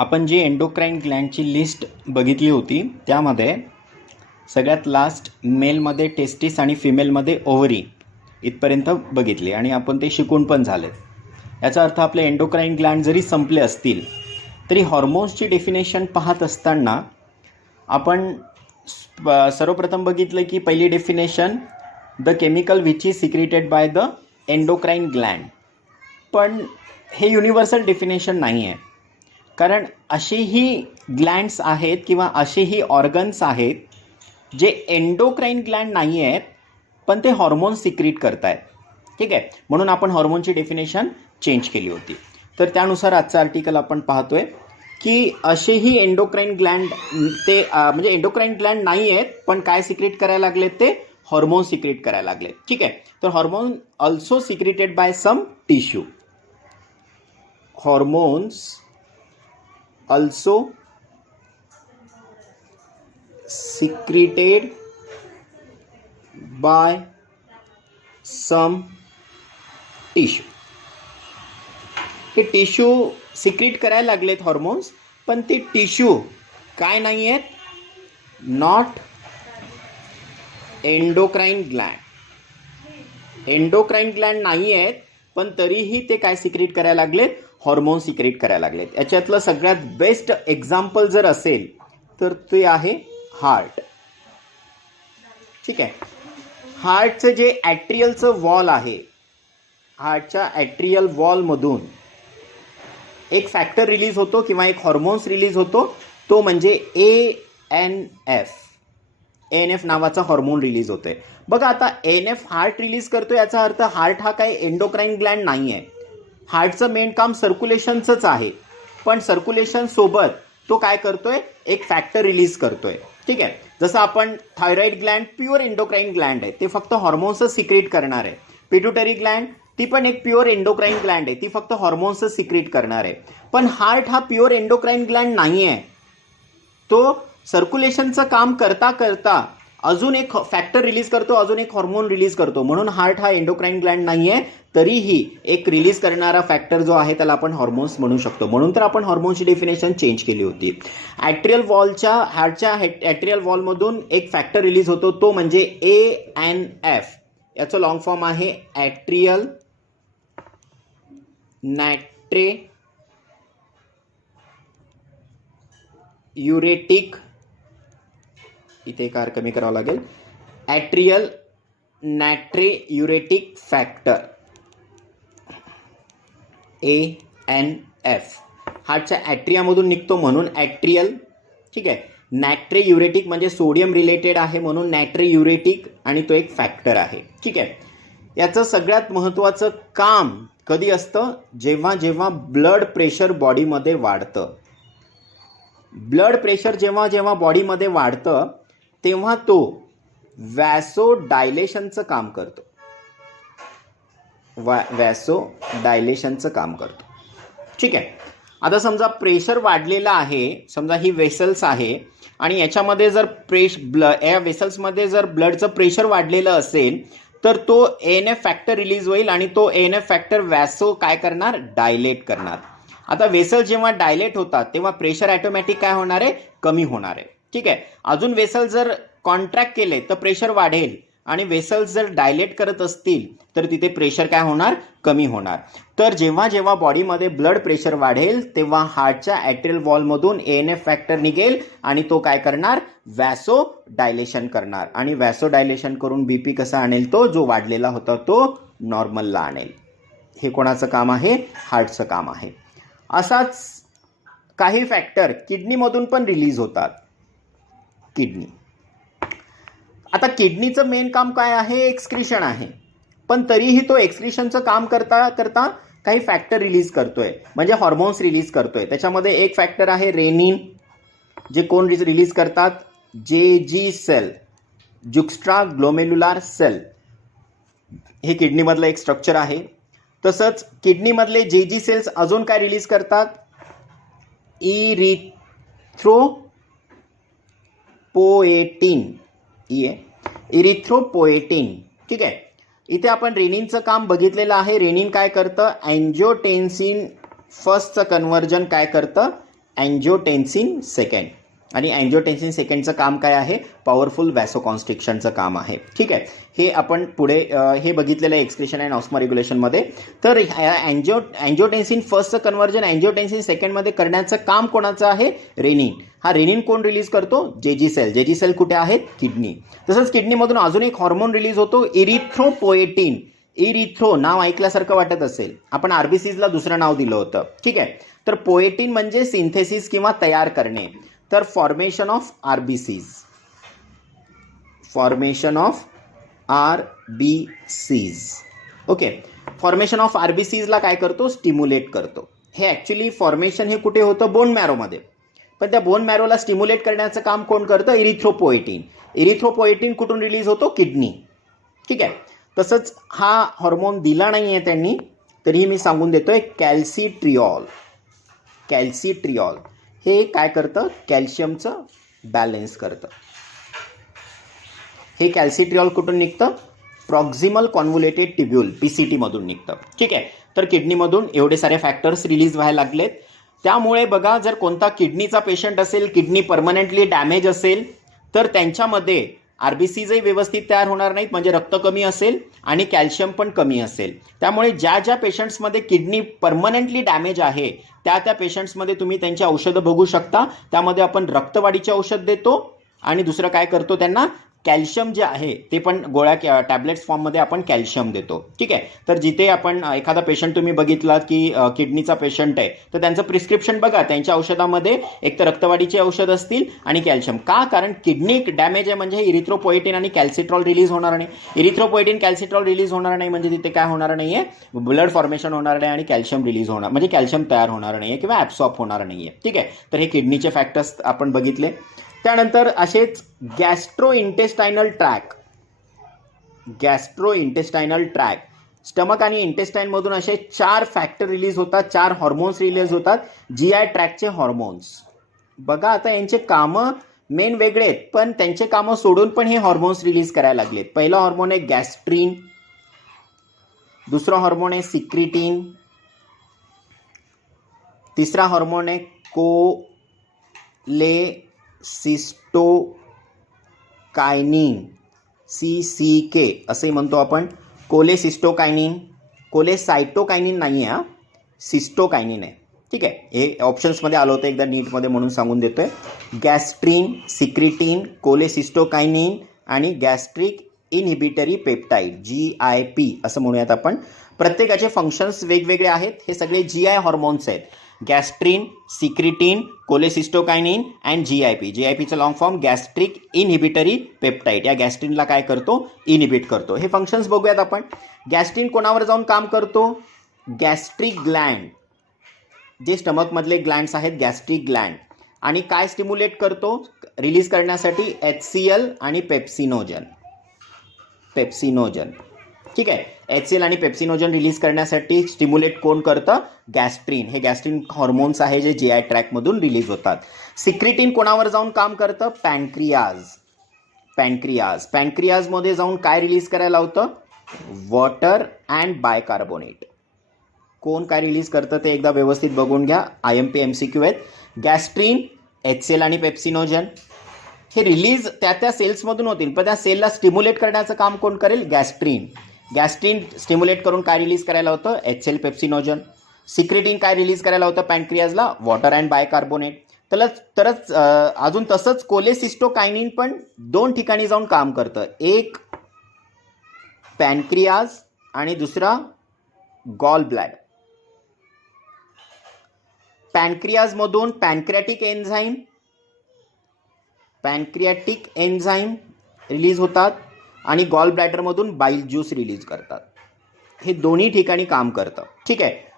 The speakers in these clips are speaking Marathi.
आपण जी एंडोक्राइन ग्लँडची लिस्ट बघितली होती त्यामध्ये सगळ्यात लास्ट मेलमध्ये टेस्टिस आणि फिमेलमध्ये ओव्हरी इथपर्यंत बघितली आणि आपण ते शिकून पण झाले. याचा अर्थ आपले एंडोक्राइन ग्लँड जरी संपले असतील तरी हॉर्मोन्सची डेफिनेशन पाहत असताना आपण सर्वप्रथम बघितलं की पहिली definition the chemical which is secreted by the endocrine Gland. पण हे युनिव्हर्सल डेफिनेशन नाही आहे, कारण असेही ग्लँड्स आहेत किंवा असेही ऑर्गन्स आहेत जे एंडोक्राइन ग्लँड नाही आहेत पण ते हॉर्मोन्स सिक्रीट करत आहेत. ठीक आहे, म्हणून आपण हॉर्मोनची डेफिनेशन चेंज केली होती. तर त्यानुसार आजचं आर्टिकल आपण पाहतोय की असेही एंडोक्राइन ग्लँड ते म्हणजे एंडोक्राइन ग्लँड नाही आहेत पण काय सिक्रेट करायला लागलेत, ते हॉर्मोन सिक्रेट करायला लागलेत. ठीक आहे, तर hormone also secreted by some tissue. Hormones also secreted by some tissue. हे टिश्यू सिक्रीट करायला लागलेत हॉर्मोन्स, पण ते टिश्यू काय नाही आहेत, not endocrine gland. Endocrine gland नाही आहेत पण तरीही ते काय सिक्रीट करायला लागलेत, हॉर्मोन सिक्रेट करायला लागलेत. याच्यातलं सगळ्यात बेस्ट एक्झाम्पल जर असेल तर ते आहे हार्ट. ठीक आहे, हार्टचं जे ॲट्रियलचं वॉल आहे, हार्टच्या ॲट्रियल वॉलमधून एक फॅक्टर रिलीज होतो किंवा एक हॉर्मोन्स रिलीज होतो, तो म्हणजे ANF. ANF नावाचा हॉर्मोन रिलीज होतोय. बघा आता ANF हार्ट रिलीज करतो, याचा अर्थ हार्ट हा काही एंडोक्राइन ग्लँड नाही आहे. हार्टचं मेन काम सर्क्युलेशनचंच आहे, पण सर्क्युलेशन सोबत तो काय करतोय, एक फॅक्टर रिलीज करतोय. ठीक आहे, जसं आपण thyroid Gland pure endocrine Gland आहे, ते फक्त हॉर्मोन्सच सिक्रेट करणार आहे. पिट्युटरी ग्लँड ती पण एक प्युअर एंडोक्राइन ग्लँड आहे, ती फक्त हॉर्मोन्सच सिक्रेट करणार आहे. पण हार्ट हा प्युअर एंडोक्राइन ग्लँड नाही आहे. तो सर्क्युलेशनचं काम करता करता अजून एक फॅक्टर रिलीज करतो, अजून एक हॉर्मोन रिलीज करतो. म्हणून हार्ट हा एंडोक्राइन ग्लँड नाही आहे, तरीही एक रिलीज करणारा फॅक्टर जो आहे त्याला आपण हॉर्मोन्स म्हणू शकतो. म्हणून तर आपण हॉर्मोनची डेफिनेशन चेंज केली होती. ॲट्रियल वॉलच्या हार्टच्या ॲट्रियल वॉलमधून एक फॅक्टर रिलीज होतो, तो म्हणजे ANF. याचं लॉंग फॉर्म आहे ॲट्रियल नॅट्रेयुरेटिक, इथे एक आर कमी करावं लागेल, ॲट्रियल नॅट्रेयुरेटिक फॅक्टर ANF. हार्टच्या ॲट्रियामधून निघतो म्हणून ॲट्रियल. ठीक आहे, नॅट्रेयुरेटिक म्हणजे सोडियम रिलेटेड आहे म्हणून नॅट्रेयुरेटिक, आणि तो एक फॅक्टर आहे. ठीक आहे, याचं सगळ्यात महत्त्वाचं काम कधी असतं, जेव्हा जेव्हा ब्लड प्रेशर बॉडीमध्ये वाढतं. ब्लड प्रेशर जेव्हा जेव्हा बॉडीमध्ये वाढतं तेव्हा तो वॅसो डायलेशनचं काम करतो. वॅसो डायलेशनचं काम करतो. ठीक आहे, आता समजा प्रेशर वाढलेला आहे, समजा ही वेसल्स आहे आणि याच्यामध्ये जर या वेसल्समध्ये जर ब्लडचं प्रेशर वाढलेलं असेल तर तो ANF फॅक्टर रिलीज होईल आणि तो ANF फॅक्टर वॅसो काय करणार, डायलेट करणार. आता वेसल जेव्हा डायलेट होतात तेव्हा प्रेशर ॲटोमॅटिक काय होणार आहे, कमी होणार आहे. ठीक आहे, अजून वेसल जर कॉन्ट्रॅक्ट केले तर प्रेशर वाढेल आणि वेसल्स जर डायलेट करत असतील तर तिथे प्रेशर काय होणार, कमी होणार. तर जेव्हा जेव्हा बॉडीमध्ये ब्लड प्रेशर वाढेल तेव्हा हार्टच्या ॲट्रियल वॉलमधून ANF फॅक्टर निघेल आणि तो काय करणार, वॅसो डायलेशन करणार. आणि वॅसो डायलेशन करून BP कसा आणेल, तो जो वाढलेला होता तो नॉर्मलला आणेल. हे कोणाचं काम आहे, हार्टचं काम आहे. असाच काही फॅक्टर किडनीमधून पण रिलीज होतात. किडनी, आता किडनीचं मेन काम काय आहे, एक्सक्रिशन आहे, पण तरीही तो एक्सक्रिशनचं काम करता करता काही फॅक्टर रिलीज करतोय, म्हणजे हॉर्मोन्स रिलीज करतोय. त्याच्यामध्ये एक फॅक्टर आहे रेनिन, जे कोण रिलीज करतात, JG सेल, जुक्स्ट्रा ग्लोमेरुलर सेल. हे किडनीमधलं एक स्ट्रक्चर आहे. तसंच किडनीमधले JG सेल्स अजून काय रिलीज करतात, इरिथ्रोपोएटिन. ठीक आहे, इथे आपण रेनिनचं काम बघितलेलं आहे. रेनिन काय करतं, अँजिओटेन्सिन फर्स्टचं कन्व्हर्जन काय करतं, अँजिओटेन्सिन सेकंड. आणि अँजिओटेन्सिन सेकंडचं काम काय आहे? पॉवरफुल व्हॅसोकॉन्स्ट्रिक्शनचं काम आहे. ठीक आहे, हे आपण पुढे हे बघितलेलं आहे एक्सक्रिशन अँड ऑस्मो रेग्युलेशनमध्ये. तर अँजिओटेन्सिन फर्स्टचं कन्व्हर्जन अँजिओटेन्सिन सेकंडमध्ये करण्याचं काम कोणाचं आहे? रेनिन. हा रेनिन कोण रिलीज करतो? JG cell. जेजी सेल कुठे आहेत? किडनी. तसंच किडनीमधून अजून एक हॉर्मोन रिलीज होतो, इरिथ्रोपोएटिन. इरिथ्रो नाव ऐकल्यासारखं वाटत असेल, आपण आरबीसीजला दुसरं नाव दिलं होतं. ठीक आहे, तर पोएटिन म्हणजे सिंथेसिस किंवा तयार करणे. तर formation of RBCs, formation of RBCs. Okay, formation of आरबीसीजला काय करतो? स्टिम्युलेट करतो. हे ॲक्च्युली फॉर्मेशन हे कुठे होतं? बोन मॅरोमध्ये. पण त्या बोन मॅरोला स्टिम्युलेट करण्याचं काम कोण करतं? इरिथ्रोपोएटिन. इरिथ्रोपोएटिन कुठून रिलीज होतो? किडनी. ठीक आहे, तसंच हा हॉर्मोन दिला नाही आहे त्यांनी, तरीही मी सांगून देतोय, कॅल्सिट्रिऑल. कॅल्सिट्रिऑल हे काय करतं? कॅल्शियमचं बॅलन्स करतं. हे कॅल्सिट्रिऑल कुठून निघतं? प्रॉक्झिमल कॉन्व्होल्युटेड ट्युब्यूल, पीसीटीमधून निघतं. ठीक आहे, तर किडनीमधून एवढे सारे फॅक्टर्स रिलीज व्हायला लागलेत. त्यामुळे बघा, जर कोणता किडनीचा पेशंट असेल, किडनी परमनंटली डॅमेज असेल, तर त्यांच्यामध्ये आरबीसीजही व्यवस्थित तयार होणार नाहीत, म्हणजे रक्त कमी असेल आणि कॅल्शियम पण कमी असेल. त्यामुळे ज्या ज्या पेशंट्समध्ये किडनी परमनंटली डॅमेज आहे, त्या पेशंट्समध्ये तुम्ही त्यांची औषधं बघू शकता. त्यामध्ये आपण रक्तवाढीचे औषध देतो आणि दुसरं काय करतो? त्यांना कॅल्शियम जे आहे ते पण गोळ्या टॅबलेट्स फॉर्ममध्ये आपण कॅल्शियम देतो. ठीक आहे, तर जिथे आपण एखादा पेशंट तुम्ही बघितला की किडनीचा पेशंट आहे, तर त्यांचं प्रिस्क्रिप्शन बघा, त्यांच्या औषधामध्ये एक तर रक्तवाढीचे औषध असतील आणि कॅल्शियम. का? कारण किडनी डॅमेज आहे म्हणजे इरिथ्रोपोएटिन आणि कॅल्सिट्रॉल रिलीज होणार नाही. इरिथ्रोपोएटिन कॅल्सिट्रॉल रिलीज होणार नाही म्हणजे तिथे काय होणार नाही आहे? ब्लड फॉर्मेशन होणार नाही आणि कॅल्शियम रिलीज होणार, म्हणजे कॅल्शियम तयार होणार नाही आहे किंवा ॲब्सॉर्ब होणार नाही आहे. ठीक आहे, तर हे किडनीचे फॅक्टर्स आपण बघितले. त्यानंतर असेच gastrointestinal tract. Gastrointestinal tract, stomach आणि इंटेस्टाईनमधून असे 4 फॅक्टर रिलीज होतात, 4 हॉर्मोन्स रिलीज होतात, जीआय ट्रॅकचे हॉर्मोन्स. बघा, आता यांचे कामं मेन वेगळे आहेत, पण त्यांचे कामं सोडून पण हे हॉर्मोन्स रिलीज करायला लागलेत. पहिला हॉर्मोन आहे गॅस्ट्रीन, दुसरा हॉर्मोन आहे सिक्रिटीन, तिसरा हॉर्मोन आहे कोलेसिस्टोकायनिन, CCK असंही म्हणतो आपण. कोलेसिस्टोकायनिन, कोलेसायटोकायनिन नाही आहे, सिस्टोकायनिन आहे. ठीक आहे, हे ऑप्शन्समध्ये आलं होतं एकदा नीटमध्ये म्हणून सांगून देतोय. गॅस्ट्रीन, सिक्रिटीन, कोलेसिस्टोकायनिन आणि गॅस्ट्रिक इनहिबिटरी पेप्टाइड, GIP असं म्हणूयात आपण. प्रत्येकाचे फंक्शन्स वेगवेगळे आहेत. हे सगळे GI हॉर्मोन्स आहेत. Gastrin, secretin, cholecystokinin and GIP. GIPचं long form gastric inhibitory peptide. या गॅस्ट्रीनला काय करतो? इनहिबिट करतो. हे फंक्शन्स बघूयात आपण. गॅस्ट्रीन कोणावर जाऊन काम करतो? गॅस्ट्रिक ग्लँड, जे स्टमकमधले ग्लँड्स आहेत, गॅस्ट्रिक ग्लँड. आणि काय स्टिम्युलेट करतो रिलीज करण्यासाठी? HCl आणि पेप्सिनोजन. पेप्सिनोजन. ठीक आहे, HCl आणि पेप्सिनोजन रिलीज करण्यासाठी स्टिम्युलेट कोण करतं? गॅस्ट्रीन. हे गॅस्ट्रीन हॉर्मोन्स आहे जे GI ट्रॅकमधून रिलीज होतात. सिक्रिटीन कोणावर जाऊन काम करतं? पॅनक्रियाज. पॅनक्रियाज. पॅनक्रियाजमध्ये जाऊन काय रिलीज करायला होतं? Water and bicarbonate. कोण काय रिलीज करतं ते एकदा व्यवस्थित बघून घ्या, IMP MCQ आहेत. गॅस्ट्रीन, HCl आणि पेप्सिनोजन हे रिलीज त्या सेल्समधून होतील, पण त्या सेलला स्टिम्युलेट करण्याचं काम कोण करेल? गॅस्ट्रीन. गॅस्ट्रीन स्टिम्युलेट करून काय रिलीज करायला होतं? HCl, pepsinogen. सिक्रिटीन काय रिलीज करायला होतं पॅनक्रियाजला? Water and bicarbonate. तरच अजून तसंच कोलेसिस्टोकायनिन पण 2 ठिकाणी जाऊन काम करतं. एक पॅनक्रियाज आणि दुसरा गॉल ब्लॅडर. पॅनक्रियाजमधून पॅनक्रियाटिक एन्झाईम रिलीज होतात आणि गॉल ब्लॅडरमधून बाईल ज्यूस रिलीज करतात. हे दोन्ही ठिकाणी काम करतं. ठीक आहे,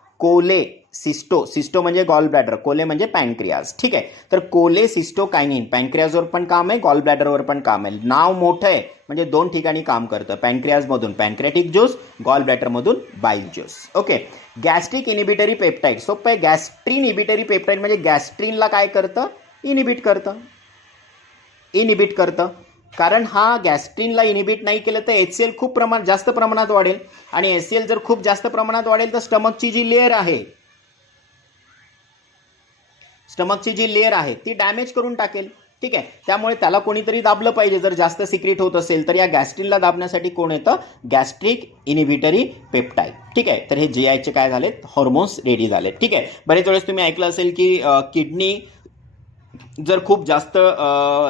सिस्टो म्हणजे गॉल ब्लॅडर, कोले म्हणजे पॅनक्रियाज. ठीक आहे, तर कोलेसिस्टोकायनिन पॅनक्रियाजवर पण काम आहे, गॉल ब्लॅडरवर पण काम आहे. नाव मोठं आहे म्हणजे 2 ठिकाणी काम करतं. पॅनक्रियाजमधून पॅनक्रियाटिक ज्यूस, गॉल ब्लॅडरमधून बाईल juice. Okay, gastric inhibitory peptide. सोपं आहे. गॅस्ट्रीन इनहिबिटरी पेप्टाइड म्हणजे गॅस्ट्रीनला काय करतं? इनहिबिट करतं. कारण हा गॅस्ट्रीनला इनहिबिट नाही केलं तर HCl खूप जास्त प्रमाणात वाढेल आणि HCl जर खूप जास्त प्रमाणात वाढेल तर स्टमकची जी लेअर आहे, स्टमकची जी लेअर आहे ती डॅमेज करून टाकेल. ठीक आहे, त्यामुळे त्याला कोणीतरी दाबलं पाहिजे. जर जास्त सिक्रेट होत असेल तर या गॅस्ट्रिनला दाबण्यासाठी कोण येतं? Gastric inhibitory peptide. ठीक आहे, तर हे GIचे काय झालेत? हॉर्मोन्स रेडी झालेत. ठीक आहे, बरेच वेळेस तुम्ही ऐकलं असेल की किडनी जर खूप जास्त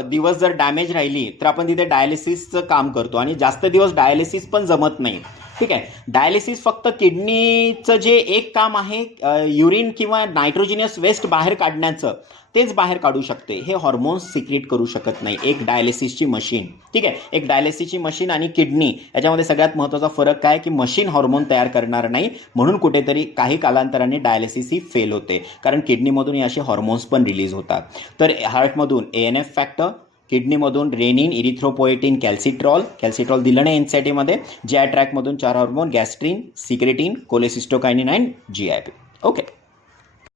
दिवस जर डॅमेज राहिली तर आपण तिथे डायलिसिसचं काम करतो आणि जास्त दिवस डायलिसिस पण जमत नाही. ठीक आहे, डायलिसिस फक्त किडनीचं जे एक काम आहे युरिन किंवा नायट्रोजिनियस वेस्ट बाहेर काढण्याचं, तेच बाहेर काढू शकते. हे हॉर्मोन्स सिक्रेट करू शकत नाही एक डायलिसिसची मशीन. ठीक आहे, एक डायलिसिसची मशीन आणि किडनी याच्यामध्ये सगळ्यात महत्त्वाचा फरक काय की मशीन हॉर्मोन तयार करणार नाही, म्हणून कुठेतरी काही कालांतराने डायलिसिस ही फेल होते, कारण किडनीमधून असे हॉर्मोन्स पण रिलीज होतात. तर हार्टमधून ANF फॅक्टर, किडनीमधून रेनिन, इरिथ्रोपोएटिन, कॅल्सिट्रॉल दिलं नाही एनसायटीमध्ये. GI ट्रॅकमधून 4 hormone, gastrin, secretin, cholecystokinin and GIP. Okay.